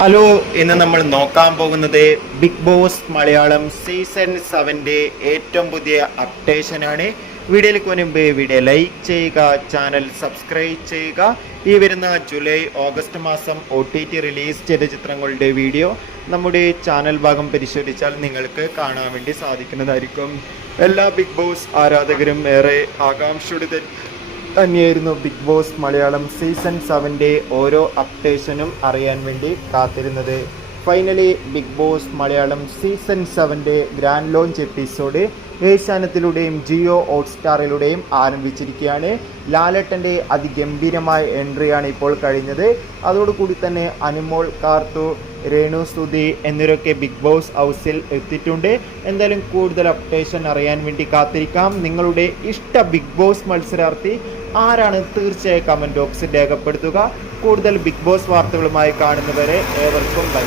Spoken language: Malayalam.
ഹലോ, ഇന്ന് നമ്മൾ നോക്കാൻ പോകുന്നത് ബിഗ് ബോസ് മലയാളം സീസൺ 7ന്റെ ഏറ്റവും പുതിയ അപ്ഡേഷനാണ്. വീഡിയോയിലേക്ക് മുൻപ് വീഡിയോ ലൈക്ക് ചെയ്യുക, ചാനൽ സബ്സ്ക്രൈബ് ചെയ്യുക. ഈ വരുന്ന ജൂലൈ ഓഗസ്റ്റ് മാസം OTT റിലീസ് ചെയ്ത ചിത്രങ്ങളുടെ വീഡിയോ നമ്മുടെ ചാനൽ ഭാഗം പരിശോധിച്ചാൽ നിങ്ങൾക്ക് കാണാൻ വേണ്ടി സാധിക്കുന്നതായിരിക്കും. എല്ലാ ബിഗ് ബോസ് ആരാധകരും ഏറെ ആകാംക്ഷയുടെ തന്നെയായിരുന്നു ബിഗ് ബോസ് മലയാളം സീസൺ 7ന്റെ ഓരോ അപ്ഡേഷനും അറിയാൻ വേണ്ടി കാത്തിരുന്നത്. Finally Bigg Boss Malayalam season 7ന്റെ ഗ്രാൻഡ് ലോഞ്ച് എപ്പിസോഡ് ഏഷ്യാനെറ്റിലൂടെയും ജിയോ ഹോട്ട്സ്റ്റാറിലൂടെയും ആരംഭിച്ചിരിക്കുകയാണ്. ലാലേട്ടൻ്റെ അതിഗംഭീരമായ എൻട്രിയാണ് ഇപ്പോൾ കഴിഞ്ഞത്. അതോടുകൂടി തന്നെ അനുമോൾ, കാർത്തു, രേണു സുധി എന്നിവരൊക്കെ ബിഗ് ബോസ് ഹൗസിൽ എത്തിയിട്ടുണ്ട്. എന്തായാലും കൂടുതൽ അപ്ഡേഷൻ അറിയാൻ വേണ്ടി കാത്തിരിക്കാം. നിങ്ങളുടെ ഇഷ്ട ബിഗ് ബോസ് മത്സരാർത്ഥി ആരാണ്? തീർച്ചയായും കമൻറ്റ് ബോക്സിൽ രേഖപ്പെടുത്തുക. കൂടുതൽ ബിഗ് ബോസ് വാർത്തകളുമായി കാണുന്നവരെ ഏവർക്കും ബൈ.